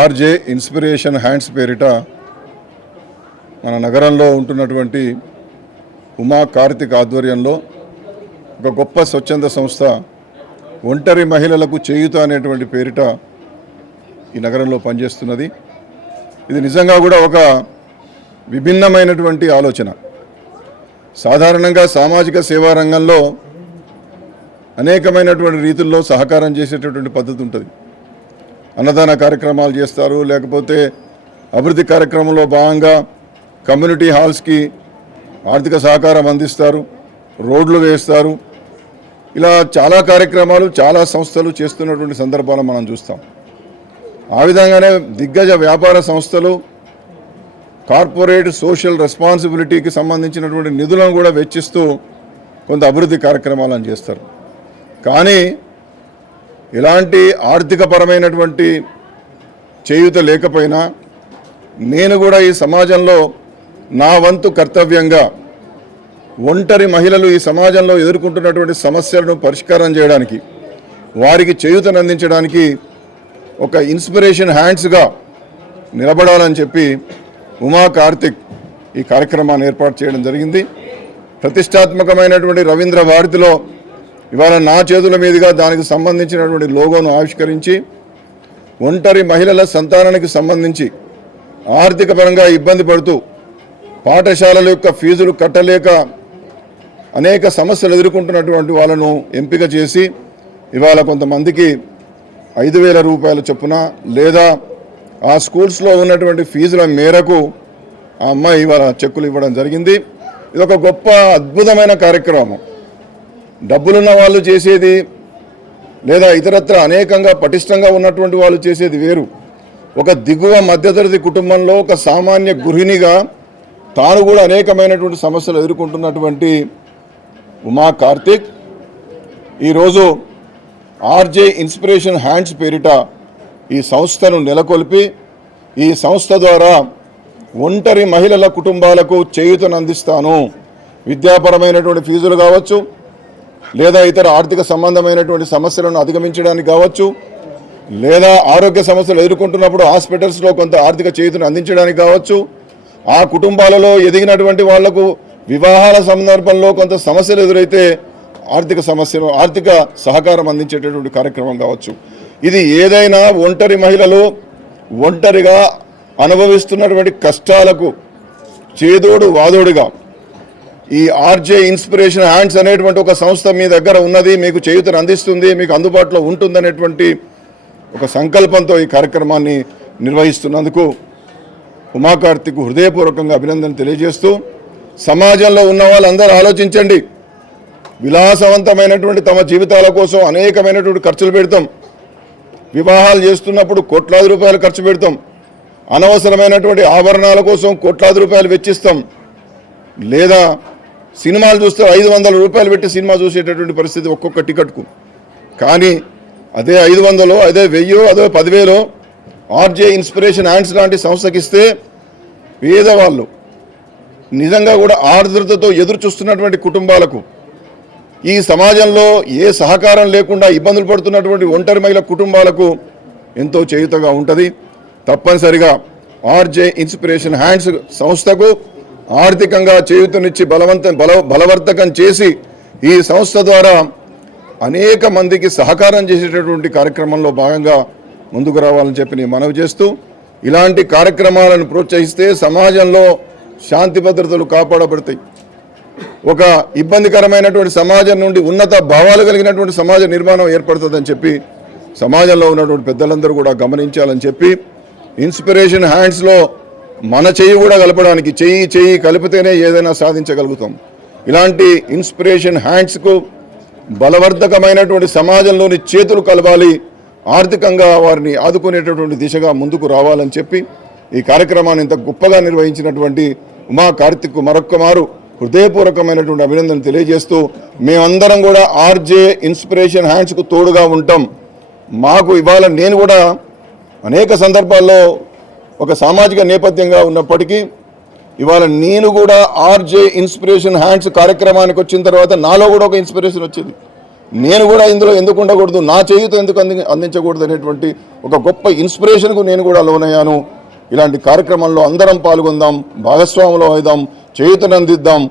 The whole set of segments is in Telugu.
ఆర్జే ఇన్స్పిరేషన్ హ్యాండ్స్ పేరిట మన నగరంలో ఉంటున్నటువంటి ఉమా కార్తిక్ ఆధ్వర్యంలో ఒక గొప్ప స్వచ్ఛంద సంస్థ ఒంటరి మహిళలకు చేయుత అనేటువంటి పేరిట ఈ నగరంలో పనిచేస్తున్నది. ఇది నిజంగా కూడా ఒక విభిన్నమైనటువంటి ఆలోచన. సాధారణంగా సామాజిక సేవా రంగంలో అనేకమైనటువంటి రీతుల్లో సహకారం చేసేటటువంటి పద్ధతి ఉంటుంది. అన్నదాన కార్యక్రమాలు చేస్తారు లేకపోతే అభివృద్ధి కార్యక్రమంలో భాగంగా కమ్యూనిటీ హాల్స్కి ఆర్థిక సహకారం అందిస్తారు రోడ్లు వేస్తారు. ఇలా చాలా కార్యక్రమాలు చాలా సంస్థలు చేస్తున్నటువంటి సందర్భాలు మనం చూస్తాం. ఆ విధంగానే దిగ్గజ వ్యాపార సంస్థలు కార్పొరేట్ సోషల్ రెస్పాన్సిబిలిటీకి సంబంధించినటువంటి నిధులను కూడా వెచ్చిస్తూ కొంత అభివృద్ధి కార్యక్రమాలను చేస్తారు. కానీ ఎలాంటి ఆర్థికపరమైనటువంటి చేయూత లేకపోయినా నేను కూడా ఈ సమాజంలో నా వంతు కర్తవ్యంగా ఒంటరి మహిళలు ఈ సమాజంలో ఎదుర్కొంటున్నటువంటి సమస్యలను పరిష్కారం చేయడానికి వారికి చేయూతను అందించడానికి ఒక ఇన్స్పిరేషన్ హ్యాండ్స్గా నిలబడాలని చెప్పి ఉమా కార్తిక్ ఈ కార్యక్రమాన్ని ఏర్పాటు చేయడం జరిగింది. ప్రతిష్టాత్మకమైనటువంటి రవీంద్ర భారతిలో ఇవాళ నా చేతుల మీదుగా దానికి సంబంధించినటువంటి లోగోను ఆవిష్కరించి ఒంటరి మహిళల సంతానానికి సంబంధించి ఆర్థిక పరంగా ఇబ్బంది పడుతూ పాఠశాలల యొక్క ఫీజులు కట్టలేక అనేక సమస్యలు ఎదుర్కొంటున్నటువంటి వాళ్ళను ఎంపిక చేసి ఇవాళ కొంతమందికి ఐదు వేల రూపాయల చొప్పున లేదా ఆ స్కూల్స్లో ఉన్నటువంటి ఫీజుల మేరకు ఆ అమ్మాయి ఇవాళ చెక్కులు ఇవ్వడం జరిగింది. ఇది ఒక గొప్ప అద్భుతమైన కార్యక్రమం. డబ్బులున్న వాళ్ళు చేసేది లేదా ఇతరత్ర అనేకంగా పటిష్టంగా ఉన్నటువంటి వాళ్ళు చేసేది వేరు. ఒక దిగువ మధ్యతరగతి కుటుంబంలో ఒక సామాన్య గృహిణిగా తాను కూడా అనేకమైనటువంటి సమస్యలు ఎదుర్కొంటున్నటువంటి ఉమా కార్తిక్ ఈరోజు ఆర్జే ఇన్స్పిరేషన్ హ్యాండ్స్ పేరిట ఈ సంస్థను నెలకొల్పి ఈ సంస్థ ద్వారా ఒంటరి మహిళల కుటుంబాలకు చేయూతను అందిస్తాను. విద్యాపరమైనటువంటి ఫీజులు కావచ్చు లేదా ఇతర ఆర్థిక సంబంధమైనటువంటి సమస్యలను అధిగమించడానికి కావచ్చు లేదా ఆరోగ్య సమస్యలు ఎదుర్కొంటున్నప్పుడు హాస్పిటల్స్లో కొంత ఆర్థిక చేతును అందించడానికి కావచ్చు ఆ కుటుంబాలలో ఎదిగినటువంటి వాళ్ళకు వివాహాల సందర్భంలో కొంత సమస్యలు ఎదురైతే ఆర్థిక సమస్యలు ఆర్థిక సహకారం అందించేటటువంటి కార్యక్రమం కావచ్చు. ఇది ఏదైనా ఒంటరి మహిళలు ఒంటరిగా అనుభవిస్తున్నటువంటి కష్టాలకు చేదోడు వాదోడుగా ఈ ఆర్జే ఇన్స్పిరేషన్ హ్యాండ్స్ అనేటువంటి ఒక సంస్థ మీ దగ్గర ఉన్నది మీకు చేయూతను అందిస్తుంది మీకు అందుబాటులో ఉంటుందనేటువంటి ఒక సంకల్పంతో ఈ కార్యక్రమాన్ని నిర్వహిస్తున్నందుకు ఉమాకార్తిక్ హృదయపూర్వకంగా అభినందన తెలియజేస్తూ సమాజంలో ఉన్న వాళ్ళందరూ ఆలోచించండి. విలాసవంతమైనటువంటి తమ జీవితాల కోసం అనేకమైనటువంటి ఖర్చులు పెడతాం. వివాహాలు చేస్తున్నప్పుడు కోట్లాది రూపాయలు ఖర్చు పెడతాం. అనవసరమైనటువంటి ఆభరణాల కోసం కోట్లాది రూపాయలు వెచ్చిస్తాం. లేదా సినిమాలు చూస్తే ఐదు వందల రూపాయలు పెట్టి సినిమా చూసేటటువంటి పరిస్థితి ఒక్కొక్క టికెట్కు. కానీ అదే ఐదు వందలు అదే వెయ్యో అదే పదివేలో ఆర్జే ఇన్స్పిరేషన్ హ్యాండ్స్ లాంటి సంస్థకి ఇస్తే పేదవాళ్ళు నిజంగా కూడా ఆర్ద్రతతో ఎదురు చూస్తున్నటువంటి కుటుంబాలకు ఈ సమాజంలో ఏ సహకారం లేకుండా ఇబ్బందులు పడుతున్నటువంటి ఒంటరి మహిళ కుటుంబాలకు ఎంతో చేయుతగా ఉంటుంది. తప్పనిసరిగా ఆర్జే ఇన్స్పిరేషన్ హ్యాండ్స్ సంస్థకు ఆర్థికంగా చేయుతనిచ్చి బలవంతం బల బలవర్ధకం చేసి ఈ సంస్థ ద్వారా అనేక మందికి సహకారం చేసేటటువంటి కార్యక్రమంలో భాగంగా ముందుకు రావాలని చెప్పి నేను మనవి చేస్తూ ఇలాంటి కార్యక్రమాలను ప్రోత్సహిస్తే సమాజంలో శాంతి భద్రతలు కాపాడబడతాయి. ఒక ఇబ్బందికరమైనటువంటి సమాజం నుండి ఉన్నత భావాలు కలిగినటువంటి సమాజ నిర్మాణం ఏర్పడుతుందని చెప్పి సమాజంలో ఉన్నటువంటి పెద్దలందరూ కూడా గమనించాలని చెప్పి ఇన్స్పిరేషన్ హ్యాండ్స్లో మన చెయ్యి కూడా కలపడానికి చెయ్యి చెయ్యి కలిపితేనే ఏదైనా సాధించగలుగుతాం. ఇలాంటి ఇన్స్పిరేషన్ హ్యాండ్స్కు బలవర్ధకమైనటువంటి సమాజంలోని చేతులు కలవాలి ఆర్థికంగా వారిని ఆదుకునేటటువంటి దిశగా ముందుకు రావాలని చెప్పి ఈ కార్యక్రమాన్ని ఇంత గొప్పగా నిర్వహించినటువంటి ఉమా కార్తిక్ మరొక్కమారు హృదయపూర్వకమైనటువంటి అభినందన తెలియజేస్తూ మేమందరం కూడా ఆర్జే ఇన్స్పిరేషన్ హ్యాండ్స్కు తోడుగా ఉంటాం. మాకు ఇవాళ నేను కూడా అనేక సందర్భాల్లో ఒక సామాజిక నేపథ్యంగా ఉన్నప్పటికీ ఇవాళ నేను కూడా ఆర్జే ఇన్స్పిరేషన్ హ్యాండ్స్ కార్యక్రమానికి వచ్చిన తర్వాత నాలో కూడా ఒక ఇన్స్పిరేషన్ వచ్చింది. నేను కూడా ఇందులో ఎందుకు ఉండకూడదు నా చేయుత ఎందుకు అంది అందించకూడదు అనేటువంటి ఒక గొప్ప ఇన్స్పిరేషన్కు నేను కూడా లోనయ్యాను. ఇలాంటి కార్యక్రమంలో అందరం పాల్గొందాం భాగస్వాములు అవుదాం చేయుతను అందిద్దాం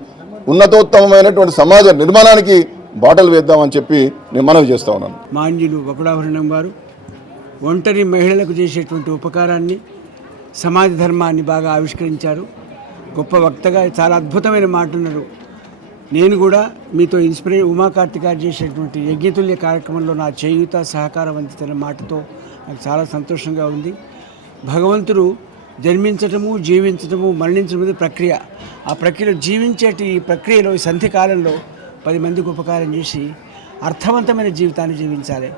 ఉన్నతోత్తమమైనటువంటి సమాజ నిర్మాణానికి బాటలు వేద్దామని చెప్పి నేను మనవి చేస్తా ఉన్నాను. మాంజులు వకుడాభరణం వారు ఒంటరి మహిళలకు చేసేటువంటి ఉపకారాన్ని సమాజ ధర్మాన్ని బాగా ఆవిష్కరించారు. గొప్ప వక్తగా చాలా అద్భుతమైన మాట ఉన్నారు నేను కూడా మీతో ఇన్స్పిరే ఉమాకార్తికారు చేసేటువంటి యజ్ఞతుల్య కార్యక్రమంలో నా చేయూత సహకారం అందిస్తున్న మాటతో నాకు చాలా సంతోషంగా ఉంది. భగవంతుడు జన్మించటము జీవించటము మరణించడం అనేది ప్రక్రియ. ఆ ప్రక్రియలో జీవించేటి ఈ ప్రక్రియలో ఈ సంధి కాలంలో పది మందికి ఉపకారం చేసి అర్థవంతమైన జీవితాన్ని జీవించాలి.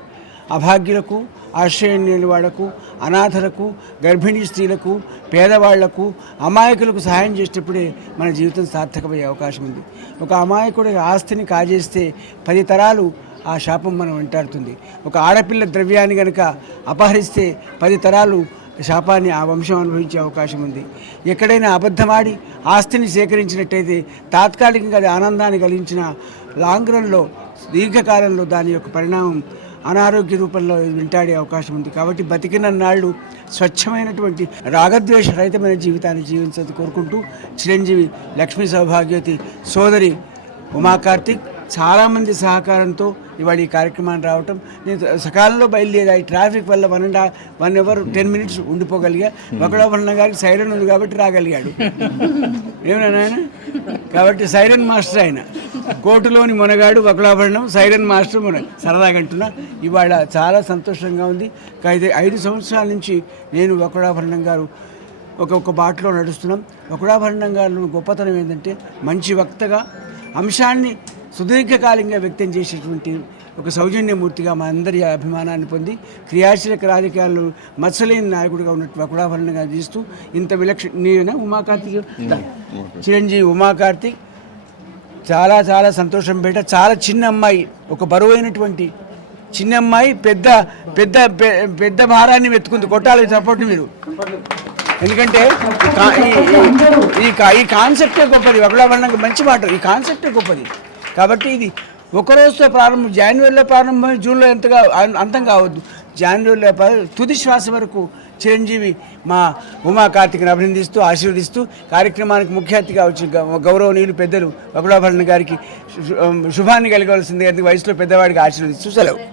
అభాగ్యులకు ఆశ్రయం లేని వాళ్ళకు అనాథలకు గర్భిణీ స్త్రీలకు పేదవాళ్ళకు అమాయకులకు సహాయం చేసేటప్పుడే మన జీవితం సార్థకమయ్యే అవకాశం ఉంది. ఒక అమాయకుడి ఆస్తిని కాజేస్తే పది తరాలు ఆ శాపం మనం వెంటాడుతుంది. ఒక ఆడపిల్ల ద్రవ్యాన్ని గనక అపహరిస్తే పది తరాలు శాపాన్ని ఆ వంశం అనుభవించే అవకాశం ఉంది. ఎక్కడైనా అబద్ధమాడి ఆస్తిని సేకరించినట్టయితే తాత్కాలికంగా అది ఆనందాన్ని కలిగించిన లాంగ్ రన్లో దీర్ఘకాలంలో దాని యొక్క పరిణామం అనారోగ్య రూపంలో వెంటాడే అవకాశం ఉంది. కాబట్టి బతికిన నాళ్ళు స్వచ్ఛమైనటువంటి రాగద్వేష రహితమైన జీవితాన్ని జీవించదు కోరుకుంటూ చిరంజీవి లక్ష్మీ సౌభాగ్యవతి సోదరి ఉమాకార్తిక్ చాలామంది సహకారంతో ఇవాళ ఈ కార్యక్రమాన్ని రావటం. నేను సకాలంలో బయలుదేరా ఈ ట్రాఫిక్ వల్ల one and one hour ten minutes ఉండిపోగలిగా. ఒకడోపన్న గారికి సైరన్ ఉంది కాబట్టి రాగలిగాడు. ఏమన్నా కాబట్టి సైరన్ మాస్టర్ ఆయన. కోర్టులోని మునగాడు వకులాభరణం సైరన్ మాస్టర్ మున సరదాగా అంటున్నా. ఇవాళ చాలా సంతోషంగా ఉంది. ఐదు ఐదు సంవత్సరాల నుంచి నేను వకులాభరణం గారు ఒక ఒక బాటలో నడుస్తున్నాం. వకుడాభరణం గారు గొప్పతనం ఏంటంటే మంచి వక్తగా అంశాన్ని సుదీర్ఘకాలంగా వ్యక్తం చేసేటువంటి ఒక సౌజన్యమూర్తిగా మా అందరి అభిమానాన్ని పొంది క్రియాశీలక రాజకీయాల్లో మత్సలేని నాయకుడిగా ఉన్నట్టు వకుడాభరణంగా తీస్తూ ఇంత విలక్ష నేను ఉమాకార్తిక్ చిరంజీవి ఉమాకార్తిక్ చాలా చాలా సంతోషం బయట చాలా చిన్న అమ్మాయి ఒక బరువైనటువంటి చిన్న అమ్మాయి పెద్ద పెద్ద పెద్ద భారాన్ని వెతుకుంది కొట్టాలి సపోర్ట్ మీరు. ఎందుకంటే ఈ కాన్సెప్టే గొప్పది ఒకడాభరణంగా మంచి మాట ఈ కాన్సెప్టే గొప్పది. కాబట్టి ఇది ఒకరోజుతో ప్రారంభం జనవరిలో ప్రారంభమై జూన్లో ఎంతగా అంతం కావద్దు. జనవరిలో తుది శ్వాస వరకు చిరంజీవి మా ఉమా కార్తిక్ని అభినందిస్తూ ఆశీర్వదిస్తూ కార్యక్రమానికి ముఖ్య అతిథిగా వచ్చి గౌ- గౌరవనీయులు పెద్దలు వకుడాభరణ గారికి శుభాన్ని కలగవలసింది వయసులో పెద్దవాడికి ఆశీర్వదిస్తూ సెలవు.